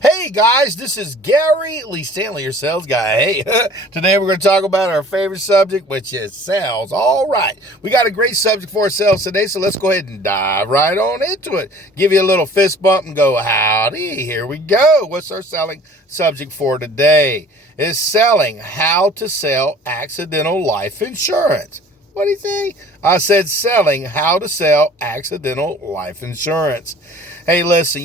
Hey guys, this is Gary Lee Stanley, your sales guy. Hey, today we're going to talk about our favorite subject, which is sales. All right, we got a great subject for sales today, so let's go ahead and dive right on into it. Give you a little fist bump and go, howdy, here we go. What's our selling subject for today? Is selling how to sell accidental life insurance. What do you think? I said selling how to sell accidental life insurance. Hey, listen,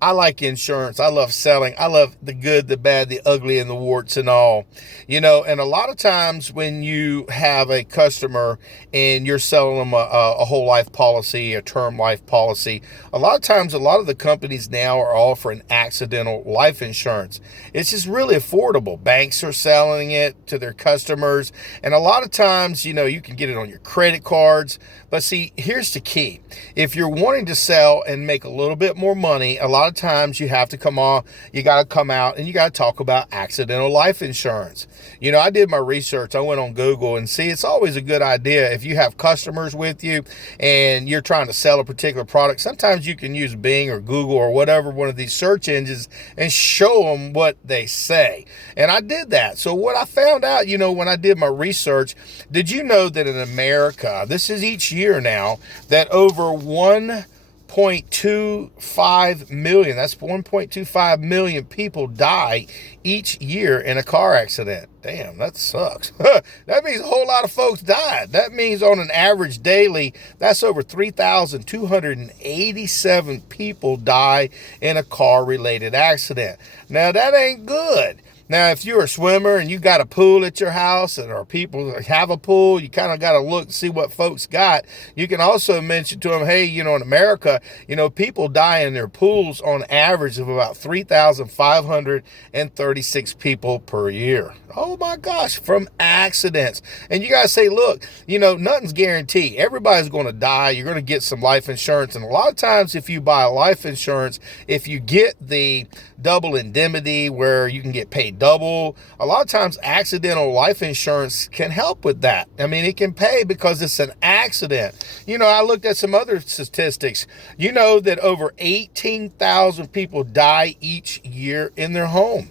I like insurance. I love selling. I love the good, the bad, the ugly, and the warts and all. And a lot of times when you have a customer and you're selling them a whole life policy, a term life policy, a lot of times, a lot of the companies now are offering accidental life insurance. It's just really affordable. Banks are selling it to their customers. And a lot of times, you can get it on your credit cards. But see, here's the key. If you're wanting to sell and make a little bit more money, a lot of times you have to come out and you got to talk about accidental life insurance. I did my research. I went on Google and see, it's always a good idea if you have customers with you and you're trying to sell a particular product. Sometimes you can use Bing or Google or whatever, one of these search engines, and show them what they say. And I did that. So what I found out, when I did my research, did you know that in America, this is each year now, that over 1.25 million, that's 1.25 million people die each year in a car accident. Damn, that sucks. That means a whole lot of folks died. That means on an average daily, that's over 3,287 people die in a car-related accident. Now, that ain't good. Now, if you're a swimmer and you got a pool at your house or people have a pool, you kind of got to look and see what folks got. You can also mention to them, hey, in America, people die in their pools on average of about 3,536 people per year. Oh my gosh, from accidents. And you got to say, look, nothing's guaranteed. Everybody's going to die. You're going to get some life insurance. And a lot of times if you buy a life insurance, if you get the double indemnity where you can get paid double, a lot of times accidental life insurance can help with that. I mean, it can pay because it's an accident. I looked at some other statistics. That over 18,000 people die each year in their home.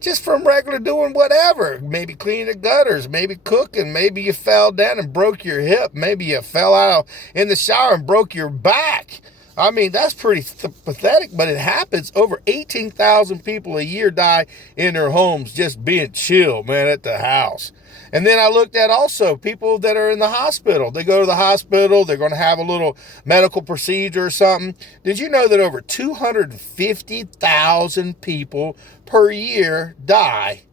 Just from regular doing whatever, maybe cleaning the gutters, maybe cooking, maybe you fell down and broke your hip, maybe you fell out in the shower and broke your back. I mean, that's pretty pathetic, but it happens. Over 18,000 people a year die in their homes just being chill, man, at the house. And then I looked at also people that are in the hospital. They go to the hospital, they're going to have a little medical procedure or something. Did you know that over 250,000 people per year die?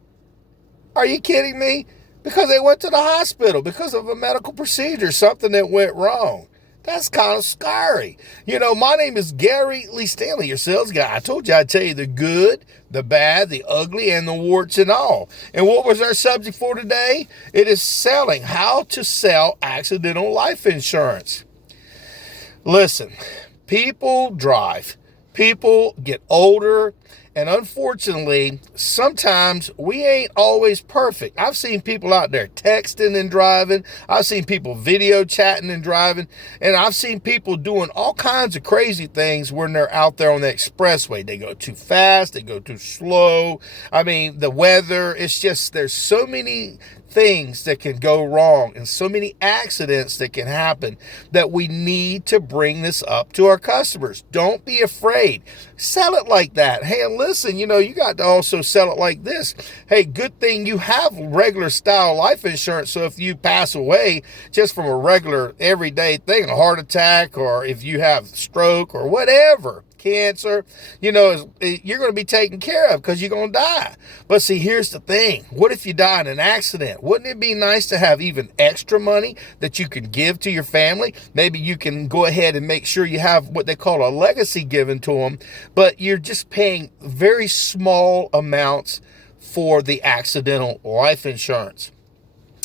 Are you kidding me? Because they went to the hospital because of a medical procedure, something that went wrong. That's kind of scary. My name is Gary Lee Stanley, your sales guy. I told you I'd tell you the good, the bad, the ugly, and the warts and all. And what was our subject for today? It is selling, how to sell accidental life insurance. Listen, people drive. People get older. And unfortunately, sometimes we ain't always perfect. I've seen people out there texting and driving. I've seen people video chatting and driving. And I've seen people doing all kinds of crazy things when they're out there on the expressway. They go too fast. They go too slow. I mean, the weather, it's just, there's so many things that can go wrong and so many accidents that can happen that we need to bring this up to our customers. Don't be afraid. Sell it like that. Hey, and listen, you got to also sell it like this. Hey, good thing you have regular style life insurance. So if you pass away just from a regular everyday thing, a heart attack, or if you have stroke or whatever, cancer, you're going to be taken care of because you're going to die. But see, here's the thing. What if you die in an accident? Wouldn't it be nice to have even extra money that you can give to your family? Maybe you can go ahead and make sure you have what they call a legacy given to them, but you're just paying very small amounts for the accidental life insurance.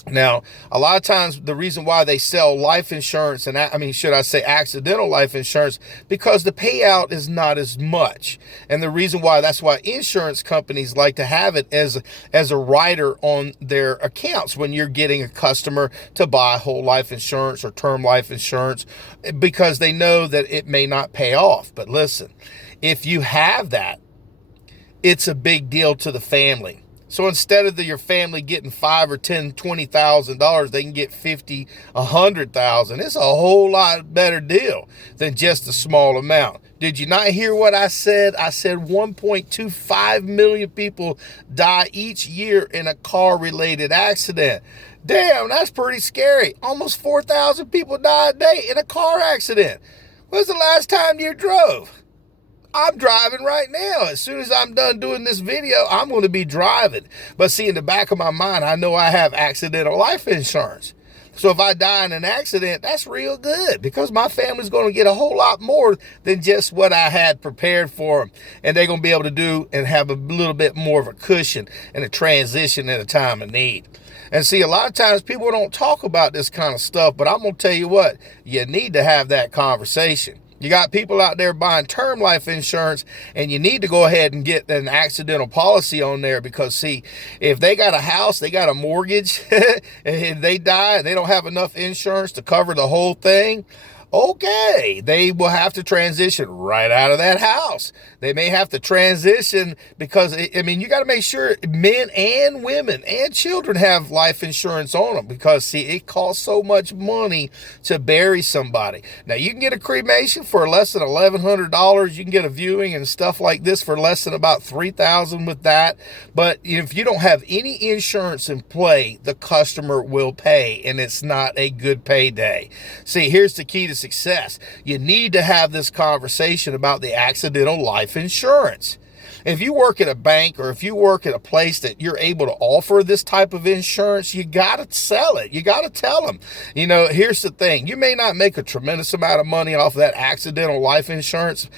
Now, a lot of times the reason why they sell life insurance, and should I say accidental life insurance, because the payout is not as much. And the reason why, that's why insurance companies like to have it as a rider on their accounts when you're getting a customer to buy whole life insurance or term life insurance, because they know that it may not pay off. But listen, if you have that, it's a big deal to the family. So instead of your family getting $5 or $10, $20,000, they can get 50, 100,000. It's a whole lot better deal than just a small amount. Did you not hear what I said? I said 1.25 million people die each year in a car-related accident. Damn, that's pretty scary. Almost 4,000 people die a day in a car accident. When's the last time you drove? I'm driving right now. As soon as I'm done doing this video, I'm going to be driving. But see, in the back of my mind, I know I have accidental life insurance. So if I die in an accident, that's real good, because my family's going to get a whole lot more than just what I had prepared for them. And they're going to be able to do and have a little bit more of a cushion and a transition at a time of need. And see, a lot of times people don't talk about this kind of stuff, but I'm going to tell you what, you need to have that conversation. You got people out there buying term life insurance, and you need to go ahead and get an accidental policy on there, because see, if they got a house, they got a mortgage, and they die and they don't have enough insurance to cover the whole thing, okay, they will have to transition right out of that house. They may have to transition because, you got to make sure men and women and children have life insurance on them, because, see, it costs so much money to bury somebody. Now, you can get a cremation for less than $1,100. You can get a viewing and stuff like this for less than about $3,000 with that. But if you don't have any insurance in play, the customer will pay, and it's not a good payday. See, here's the key to success. You need to have this conversation about the accidental life insurance. If you work at a bank, or if you work at a place that you're able to offer this type of insurance, you got to sell it. You got to tell them, here's the thing. You may not make a tremendous amount of money off of that accidental life insurance.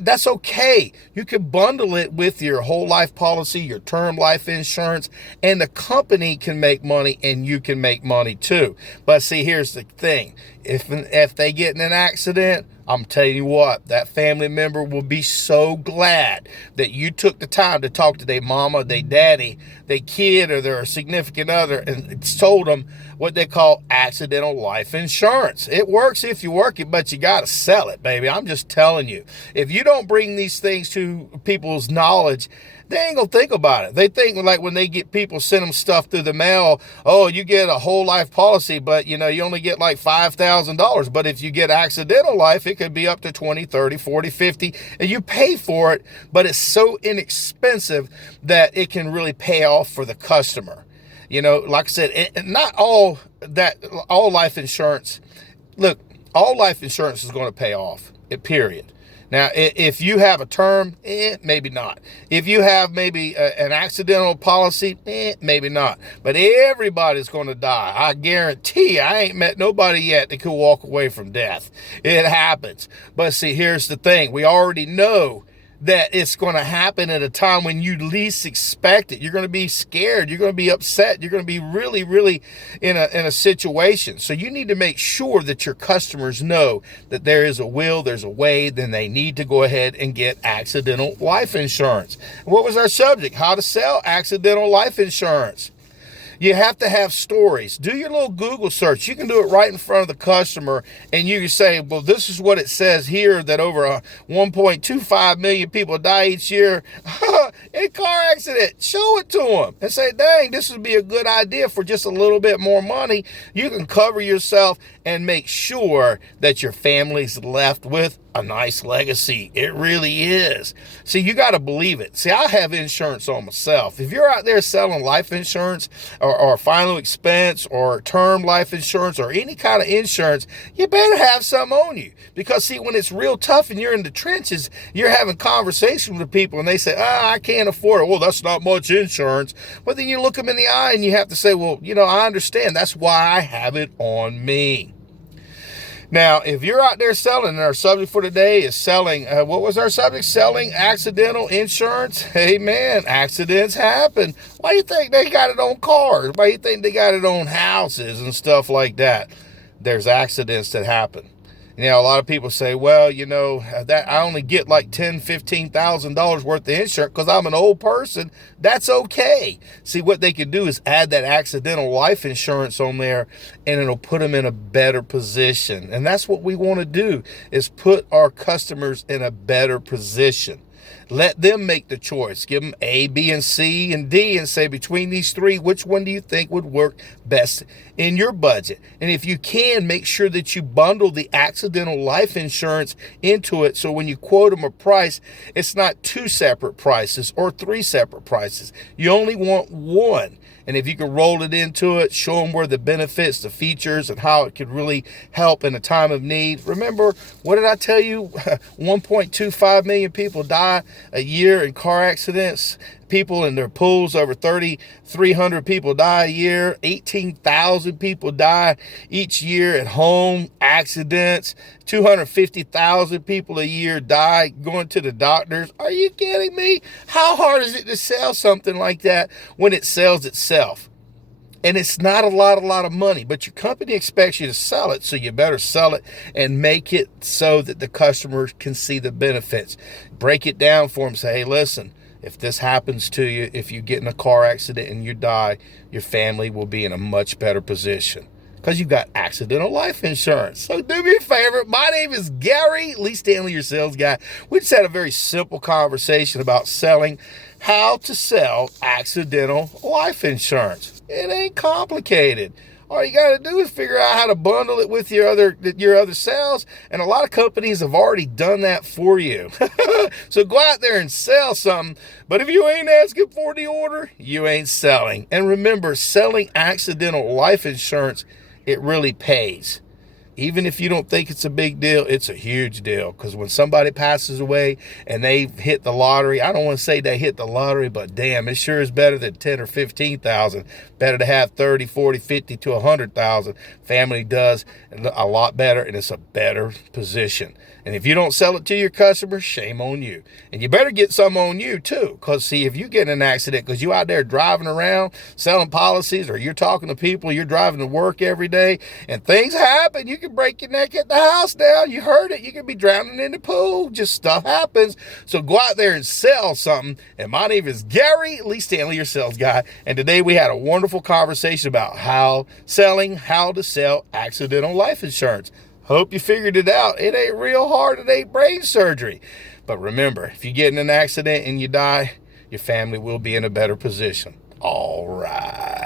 That's okay. You can bundle it with your whole life policy, your term life insurance, and the company can make money and you can make money too. But see, here's the thing. If they get in an accident, I'm telling you what, that family member will be so glad that you took the time to talk to their mama, their daddy, their kid, or their significant other, and told them what they call accidental life insurance. It works if you work it, but you got to sell it, baby. I'm just telling you. If you don't bring these things to people's knowledge, they ain't gonna think about it. They think, like, when they get people send them stuff through the mail, oh, you get a whole life policy, but you only get like $5,000. But if you get accidental life, it could be up to 20, 30, 40, 50, and you pay for it, but it's so inexpensive that it can really pay off for the customer. Like I said, not all life insurance, look, all life insurance is going to pay off, period. Now, if you have a term, maybe not. If you have maybe an accidental policy, maybe not. But everybody's going to die. I guarantee you, I ain't met nobody yet that could walk away from death. It happens. But see, here's the thing. We already know that it's going to happen at a time when you least expect it. You're going to be scared. You're going to be upset. You're going to be really, really in a situation. So you need to make sure that your customers know that there is a will, there's a way, then they need to go ahead and get accidental life insurance. What was our subject? How to sell accidental life insurance. You have to have stories. Do your little Google search. You can do it right in front of the customer, and you can say, well, this is what it says here, that over 1.25 million people die each year in a car accident. Show it to them and say, dang, this would be a good idea for just a little bit more money. You can cover yourself and make sure that your family's left with a nice legacy. It really is. See, you got to believe it. See, I have insurance on myself. If you're out there selling life insurance or final expense or term life insurance or any kind of insurance, you better have some on you. Because see, when it's real tough and you're in the trenches, you're having conversations with people and they say, I can't afford it. Well, that's not much insurance. But then you look them in the eye and you have to say, well, I understand. That's why I have it on me. Now, if you're out there selling, and our subject for today is selling, what was our subject? Selling accidental insurance. Hey, man, accidents happen. Why do you think they got it on cars? Why do you think they got it on houses and stuff like that? There's accidents that happen. You know, a lot of people say, well, you know, that I only get like $10,000, $15,000 worth of insurance because I'm an old person. That's okay. See, what they can do is add that accidental life insurance on there, and it'll put them in a better position. And that's what we want to do, is put our customers in a better position. Let them make the choice. Give them A, B, and C, and D, and say, between these three, which one do you think would work best in your budget? And if you can, make sure that you bundle the accidental life insurance into it, so when you quote them a price, it's not two separate prices or three separate prices. You only want one. And if you can roll it into it, show them where the benefits, the features, and how it could really help in a time of need. Remember, what did I tell you? 1.25 million people die a year in car accidents. People in their pools, over 3,300 people die a year. 18,000 people die each year at home accidents. 250,000 people a year die going to the doctors. Are you kidding me? How hard is it to sell something like that when it sells itself? And it's not a lot of money, but your company expects you to sell it, so you better sell it and make it so that the customers can see the benefits. Break it down for them. Say, hey, listen, if this happens to you, if you get in a car accident and you die, your family will be in a much better position because you've got accidental life insurance. So do me a favor. My name is Gary, Lee Stanley, your sales guy. We just had a very simple conversation about selling, how to sell accidental life insurance. It ain't complicated. All you got to do is figure out how to bundle it with your other sales, and a lot of companies have already done that for you. So go out there and sell something, but if you ain't asking for the order, you ain't selling. And remember, selling accidental life insurance, it really pays. Even if you don't think it's a big deal, it's a huge deal, because when somebody passes away and they hit the lottery, I don't want to say they hit the lottery, but damn, it sure is better than 10 or 15,000. Better to have 30, 40, 50 to 100,000. Family does a lot better, and it's a better position. And if you don't sell it to your customers, shame on you. And you better get some on you too, because see, if you get in an accident because you out there driving around selling policies, or you're talking to people, you're driving to work every day, and things happen, you can break your neck at the house now. You heard it. You can be drowning in the pool. Just stuff happens. So go out there and sell something. And my name is Gary Lee Stanley, your sales guy. And today we had a wonderful conversation about how to sell accidental life insurance. Hope you figured it out. It ain't real hard. It ain't brain surgery. But remember, if you get in an accident and you die, your family will be in a better position. All right.